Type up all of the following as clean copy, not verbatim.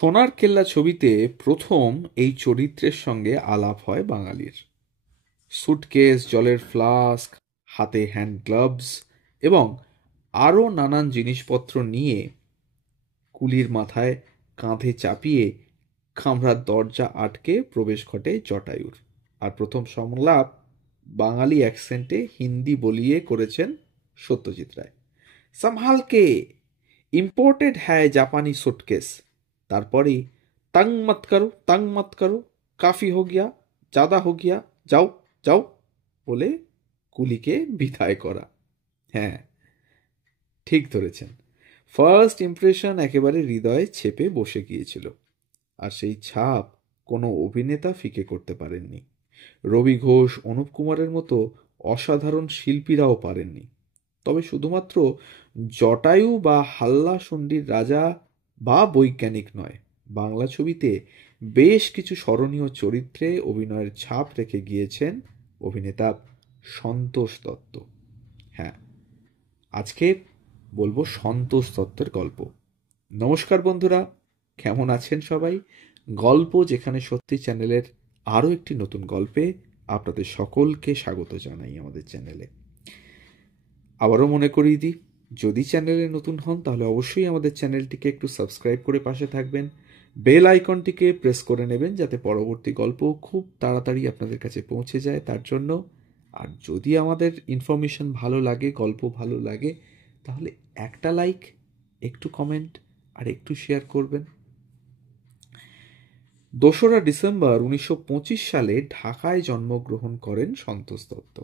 সোনার কেল্লা ছবিতে প্রথম এই চরিত্রের সঙ্গে আলাপ হয় বাঙালির। সুটকেস, জলের ফ্লাস্ক, হাতে হ্যান্ড গ্লাভস এবং আরও নানান জিনিসপত্র নিয়ে কুলির মাথায় কাঁধে চাপিয়ে কামরার দরজা আটকে প্রবেশ ঘটে জটায়ুর। আর প্রথম সংলাপ বাঙালি অ্যাকসেন্টে হিন্দি বলিয়ে করেছেন সত্যজিৎ রায়। সম্ভালকে, ইম্পোর্টেড হ্যায় জাপানি সুটকেস। তারপরেই তং মত করো, কাফি হো গিয়া, জাদা হো গিয়া, যাও যাও বলে কুলিকে বিদায় করা। হ্যাঁ, ঠিক ধরেছেন। ফার্স্ট ইমপ্রেশন একেবারে হৃদয়ে ছেপে বসে গিয়েছিল, আর সেই ছাপ কোনো অভিনেতা ফিকে করতে পারেননি। রবি ঘোষ, অনুপ কুমারের মতো অসাধারণ শিল্পীরাও পারেননি। তবে শুধুমাত্র জটায়ু বা হাল্লা শণ্ডির রাজা বা বৈজ্ঞানিক নয়, বাংলা ছবিতে বেশ কিছু স্মরণীয় চরিত্রে অভিনয়ের ছাপ রেখে গিয়েছেন অভিনেতা সন্তোষ দত্ত। হ্যাঁ, আজকে বলবো সন্তোষ দত্তের গল্প। নমস্কার বন্ধুরা, কেমন আছেন সবাই? গল্প যেখানে সত্যি চ্যানেলের আরও একটি নতুন গল্পে আপনাদের সকলকে স্বাগত জানাই আমাদের চ্যানেলে। আবারও মনে করিয়ে দিই, যদি চ্যানেলে নতুন হন তাহলে অবশ্যই আমাদের চ্যানেলটিকে একটু সাবস্ক্রাইব করে পাশে থাকবেন। বেল আইকনটিকে প্রেস করে নেবেন যাতে পরবর্তী গল্প খুব তাড়াতাড়ি আপনাদের কাছে পৌঁছে যায় তার জন্য। আর যদি আমাদের ইনফরমেশন ভালো লাগে, গল্প ভালো লাগে, তাহলে একটা লাইক, একটু কমেন্ট আর একটু শেয়ার করবেন। 2রা ডিসেম্বর 1925 সালে ঢাকায় জন্মগ্রহণ করেন সন্তোষ দত্ত।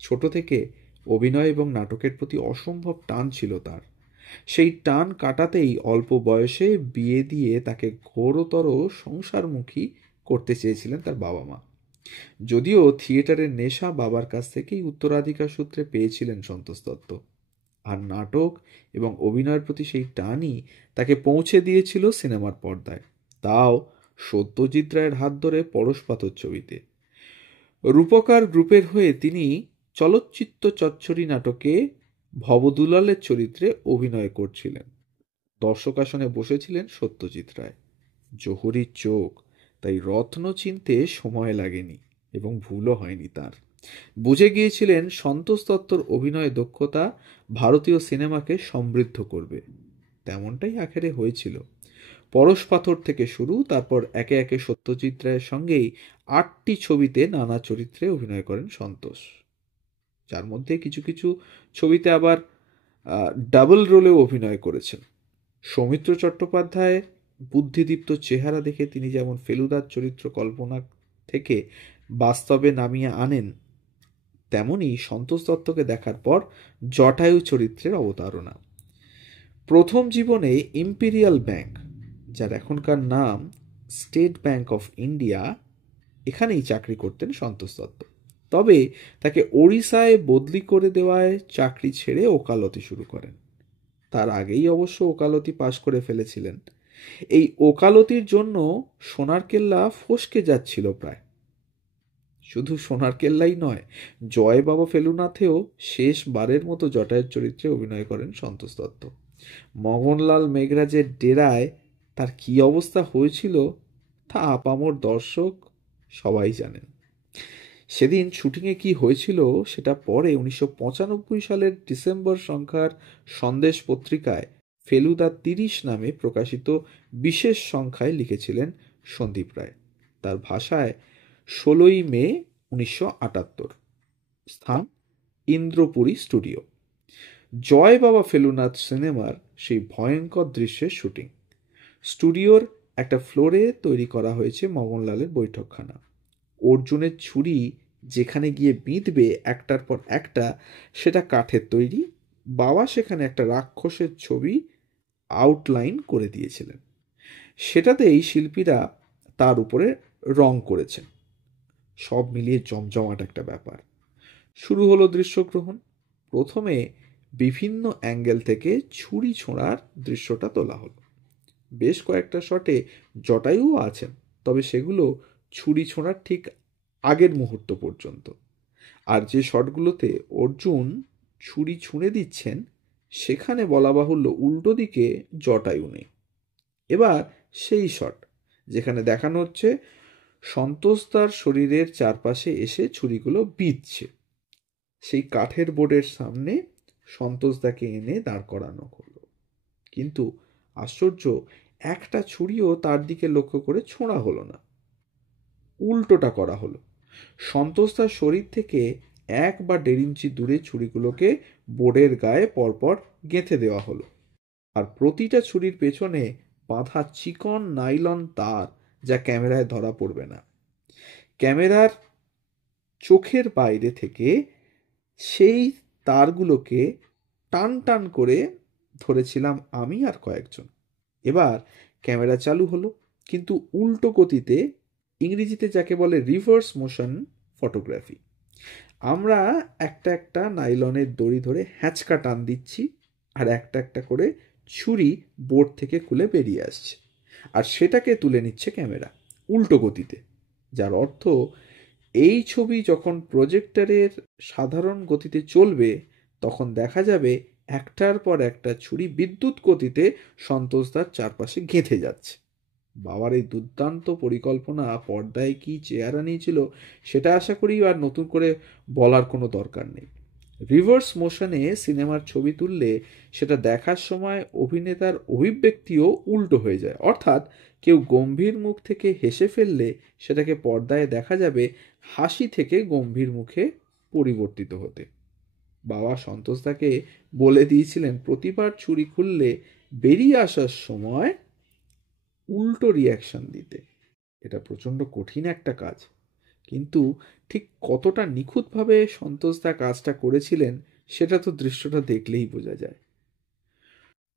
ছোট থেকে অভিনয় এবং নাটকের প্রতি অসম্ভব টান ছিল তার। সেই টান কাটাতেই অল্প বয়সে বিয়ে দিয়ে তাকে ঘোরতর সংসারমুখী করতে চেয়েছিলেন তার বাবা মা। যদিও থিয়েটারের নেশা বাবার কাছ থেকেই উত্তরাধিকার সূত্রে পেয়েছিলেন সন্তোষ দত্ত, আর নাটক এবং অভিনয়ের প্রতি সেই টানই তাকে পৌঁছে দিয়েছিল সিনেমার পর্দায়, তাও সত্যজিৎ রায়ের হাত ধরে পরশপাথর ছবিতে। রূপকার গ্রুপের হয়ে তিনি চলচ্চিত্র চচ্চড়ি নাটকে ভবদুলালের চরিত্রে অভিনয় করছিলেন। দর্শক আসনে বসেছিলেন সত্যজিৎ রায়। জহুরির চোখ, তাই রত্ন চিনতে সময় লাগেনি এবং ভুলও হয়নি তার। বুঝে গিয়েছিলেন সন্তোষ দত্তর অভিনয় দক্ষতা ভারতীয় সিনেমাকে সমৃদ্ধ করবে। তেমনটাই আখেরে হয়েছিল। পরশপাথর থেকে শুরু, তারপর একে একে সত্যজিৎ রায়ের সঙ্গেই 8টি ছবিতে নানা চরিত্রে অভিনয় করেন সন্তোষ, যার মধ্যে কিছু কিছু ছবিতে আবার ডাবল রোলেও অভিনয় করেছেন। সৌমিত্র চট্টোপাধ্যায় বুদ্ধিদীপ্ত চেহারা দেখে তিনি যেমন ফেলুদার চরিত্র কল্পনা থেকে বাস্তবে নামিয়ে আনেন, তেমনি সন্তোষ দত্তকে দেখার পর জটায়ু চরিত্রের অবতারণা। প্রথম জীবনে ইম্পেরিয়াল ব্যাংক, যার এখনকার নাম স্টেট ব্যাংক অফ ইন্ডিয়া, এখানেই চাকরি করতেন সন্তোষ দত্ত। তবে তাকে ওড়িশায় বদলি করে দেওয়ায় চাকরি ছেড়ে ওকালতি শুরু করেন। তার আগেই অবশ্য ওকালতি পাশ করে ফেলেছিলেন। এই ওকালতির জন্য সোনার কেল্লা ফসকে যাচ্ছিল প্রায়। শুধু সোনার কেল্লাই নয়, জয় বাবা ফেলুনাথেও শেষবারের মতো জটায়ের চরিত্রে অভিনয় করেন সন্তোষ দত্ত। মগনলাল মেঘরাজের ডেরায় তার কি অবস্থা হয়েছিল তা আপামর দর্শক সবাই জানেন। সেদিন শুটিংয়ে কি হয়েছিল সেটা পরে 1995 সালের ডিসেম্বর সংখ্যার সন্দেশ পত্রিকায় ফেলুদা 30 নামে প্রকাশিত বিশেষ সংখ্যায় লিখেছিলেন সন্দীপ রায়। তার ভাষায় 16ই মে 1978। স্থান ইন্দ্রপুরী স্টুডিও। জয় বাবা ফেলুনাথ সিনেমার সেই ভয়ঙ্কর দৃশ্যের শুটিং। স্টুডিওর একটা ফ্লোরে তৈরি করা হয়েছে মগনলালের বৈঠকখানা। অর্জুনের ছুরি যেখানে গিয়ে বিঁধবে একটার পর একটা, সেটা কাঠের তৈরি। বাবা সেখানে একটা রাক্ষসের ছবি আউটলাইন করে দিয়েছিলেন, সেটাতেই শিল্পীরা তার উপরে রং করেছেন। সব মিলিয়ে জমজমাট একটা ব্যাপার। শুরু হলো দৃশ্যগ্রহণ। প্রথমে বিভিন্ন অ্যাঙ্গেল থেকে ছুরি ছোঁড়ার দৃশ্যটা তোলা হলো। বেশ কয়েকটা শটে জটায়ুও আছেন, তবে সেগুলো ছুরি ছোঁড়ার ঠিক আগের মুহূর্ত পর্যন্ত। আর যে শটগুলোতে অর্জুন ছুরি ছুঁড়ে দিচ্ছেন, সেখানে বলা বাহুল্য উল্টো দিকে জটায়ু নেই। এবার সেই শট যেখানে দেখানো হচ্ছে সন্তোষ তার শরীরের চারপাশে এসে ছুরিগুলো বিঁধছে। সেই কাঠের বোর্ডের সামনে সন্তোষ দাকে এনে দাঁড় করানো হলো, কিন্তু আশ্চর্য, একটা ছুরিও তার দিকে লক্ষ্য করে ছোঁড়া হলো না, উল্টোটা করা হলো। সন্তোষ তার শরীর থেকে 1 বা 1.5 ইঞ্চি দূরে ছুরিগুলোকে বোর্ডের গায়ে পরপর গেঁথে দেওয়া হলো, আর প্রতিটা ছুরির পেছনে বাঁধা চিকন নাইলন তার, যা ক্যামেরায় ধরা পড়বে না। ক্যামেরার চোখের বাইরে থেকে সেই তারগুলোকে টান টান করে ধরেছিলাম আমি আর কয়েকজন। এবার ক্যামেরা চালু হলো, কিন্তু উল্টো গতিতে, ইংরেজিতে যাকে বলে রিভার্স মোশন ফটোগ্রাফি। আমরা একটা একটা নাইলনের দড়ি ধরে হ্যাঁচকা টান দিচ্ছি, আর একটা একটা করে ছুরি বোর্ড থেকে খুলে বেরিয়ে আসছে, আর সেটাকে তুলে নিচ্ছে ক্যামেরা উল্টো গতিতে। যার অর্থ, এই ছবি যখন প্রজেক্টরের সাধারণ গতিতে চলবে তখন দেখা যাবে একটার পর একটা ছুরি বিদ্যুৎ গতিতে সন্তোষদার চারপাশে গেঁথে যাচ্ছে। বাবার এই দুর্দান্ত পরিকল্পনা পর্দায় কি চেহারা নিয়েছিল সেটা আশা করি আর নতুন করে বলার কোনো দরকার নেই। রিভার্স মোশনে সিনেমার ছবি তুললে সেটা দেখার সময় অভিনেতার অভিব্যক্তিও উল্টো হয়ে যায়, অর্থাৎ কেউ গম্ভীর মুখ থেকে হেসে ফেললে সেটাকে পর্দায় দেখা যাবে হাসি থেকে গম্ভীর মুখে পরিবর্তিত হতে। বাবা সন্তোষ দাকে বলে দিয়েছিলেন প্রতিবার ছুরি খুললে বেরিয়ে আসার সময় উল্টো রিয়াকশন দিতে। এটা প্রচণ্ড কঠিন একটা কাজ, কিন্তু ঠিক কতটা নিখুঁতভাবে সন্তোষ দা কাজটা করেছিলেন সেটা তো দৃশ্যটা দেখলেই বোঝা যায়।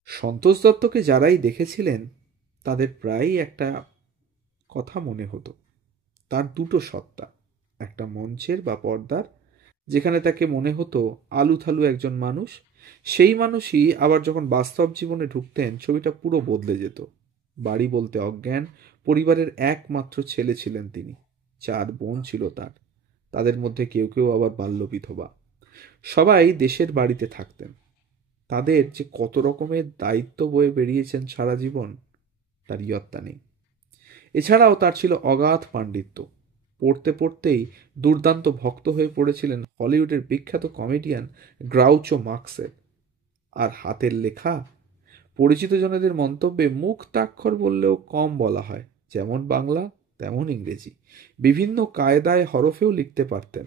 সন্তোষ দত্তকে যারাই দেখেছিলেন তাদের প্রায়ই একটা কথা মনে হতো, তার দুটো সত্তা, একটা মঞ্চের বা পর্দার, যেখানে তাকে মনে হতো আলুথালু একজন মানুষ, সেই মানুষই আবার যখন বাস্তব জীবনে ঢুকতেন ছবিটা পুরো বদলে যেত। বাড়ি বলতে অজ্ঞান, পরিবারের একমাত্র ছেলে ছিলেন তিনি, 4 বোন ছিল তার, তাদের মধ্যে কেউ কেউ আবার বাল্য বিধবা। সবাই দেশের বাড়িতে থাকতেন। তাদের যে কত রকমের দায়িত্ব বয়ে বেরিয়েছেন সারা জীবন তার ইয়ত্তা নেই। এছাড়াও তার ছিল অগাধ পাণ্ডিত্য। পড়তে পড়তেই দুর্দান্ত ভক্ত হয়ে পড়েছিলেন হলিউডের বিখ্যাত কমেডিয়ান গ্রাউচো মার্কসের। আর হাতের লেখা, পরিচিত জনেদের মন্তব্যে মুক্তাক্ষর বললেও কম বলা হয়, যেমন বাংলা তেমন ইংরেজি, বিভিন্ন কায়দায় হরফেও লিখতে পারতেন,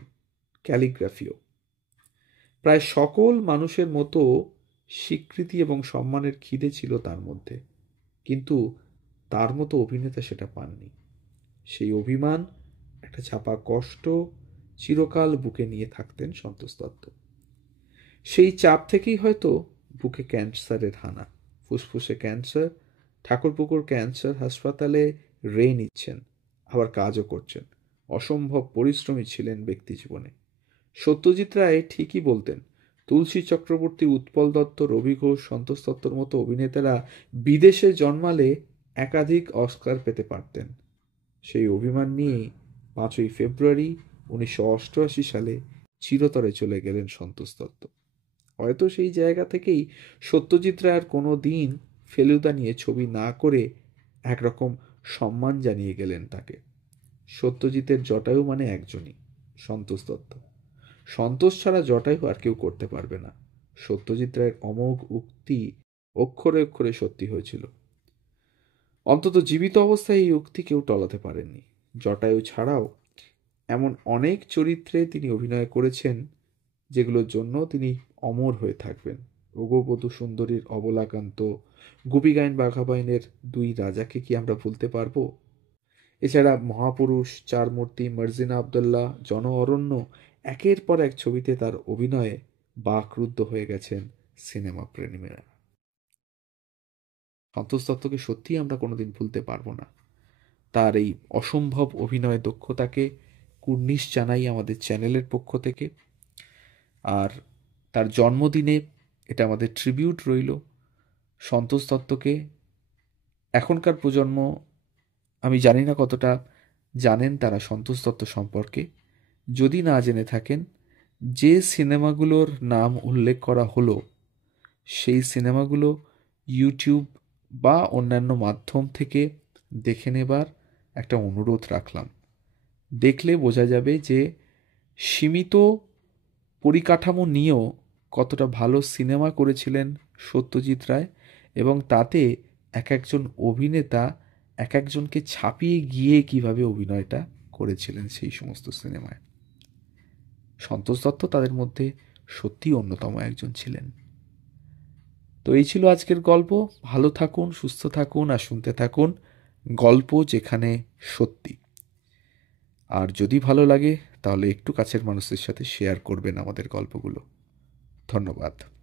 ক্যালিগ্রাফিও। প্রায় সকল মানুষের মতো স্বীকৃতি এবং সম্মানের খিদে ছিল তার মধ্যে, কিন্তু তার মতো অভিনেতা সেটা পাননি। সেই অভিমান, একটা চাপা কষ্ট চিরকাল বুকে নিয়ে থাকতেন সন্তোষ দত্ত। সেই চাপ থেকেই হয়তো বুকে ক্যান্সারের হানা, ফুসফুসে ক্যান্সার, ঠাকুরপুকুর ক্যান্সার হাসপাতালে রে নিচ্ছেন, আবার কাজও করছেন। অসম্ভব পরিশ্রমী ছিলেন ব্যক্তি জীবনে। সত্যজিৎ রায় ঠিকই বলতেন, তুলসী চক্রবর্তী, উৎপল দত্ত, রবি ঘোষ, সন্তোষ দত্তর মতো অভিনেতারা বিদেশে জন্মালে একাধিক অস্কার পেতে পারতেন। সেই অভিমান নিয়েই 5ই ফেব্রুয়ারি 1988 সালে চিরতরে চলে গেলেন সন্তোষ দত্ত। হয়তো সেই জায়গা থেকেই সত্যজিৎ রায়ের কোনো দিন ফেলুদা নিয়ে ছবি না করে একরকম সম্মান জানিয়ে গেলেন তাকে। সত্যজিতের জটায়ু মানে একজনই, সন্তোষ দত্ত। সন্তোষ ছাড়া জটায়ু আর কেউ করতে পারবে না। সত্যজিৎ রায়ের অমোঘ উক্তি অক্ষরে অক্ষরে সত্যি হয়েছিল। অন্তত জীবিত অবস্থায় এই উক্তি কেউ টলাতে পারেননি। জটায়ু ছাড়াও এমন অনেক চরিত্রে তিনি অভিনয় করেছেন যেগুলোর জন্য তিনি অমর হয়ে থাকবেন। রঘুবধূ সুন্দরীর অবলাকান্ত, গোপীগাইন বাঘাবাইনের 2 রাজাকে কি আমরা ভুলতে পারবো? এছাড়া মহাপুরুষ, 4 মূর্তি, মার্জিনা আবদুল্লাহ, জন অরণ্য, একের পর এক ছবিতে তার অভিনয়ে বাকরুদ্ধ হয়ে গেছেন সিনেমা প্রেমীরা। সন্তোষ দত্তকে সত্যিই আমরা কোনোদিন ভুলতে পারবো না। তার এই অসম্ভব অভিনয় দক্ষতাকে কুর্নিশ জানাই আমাদের চ্যানেলের পক্ষ থেকে। আর তার জন্মদিনে এটা আমাদের ট্রিবিউট রইল সন্তোষ দত্তকে। এখনকার প্রজন্ম আমি জানি না কতটা জানেন তারা সন্তোষ দত্ত সম্পর্কে। যদি না জেনে থাকেন, যে সিনেমাগুলোর নাম উল্লেখ করা হলো সেই সিনেমাগুলো ইউটিউব বা অন্যান্য মাধ্যম থেকে দেখে নেবার একটা অনুরোধ রাখলাম। দেখলে বোঝা যাবে যে সীমিত পরিকাঠামো নিয়েও কতটা ভালো সিনেমা করেছিলেন সত্যজিৎ রায়, এবং তাতে এক একজন অভিনেতা এক একজনকে ছাপিয়ে গিয়ে কিভাবে অভিনয়টা করেছিলেন সেই সমস্ত সিনেমায়। সন্তোষ দত্ত তাদের মধ্যে সত্যিই অন্যতম একজন ছিলেন। তো এই ছিল আজকের গল্প। ভালো থাকুন, সুস্থ থাকুন আর শুনতে থাকুন গল্প যেখানে সত্যি। আর যদি ভালো লাগে তাহলে একটু কাছের মানুষদের সাথে শেয়ার করবেন আমাদের গল্পগুলো। ধন্যবাদ।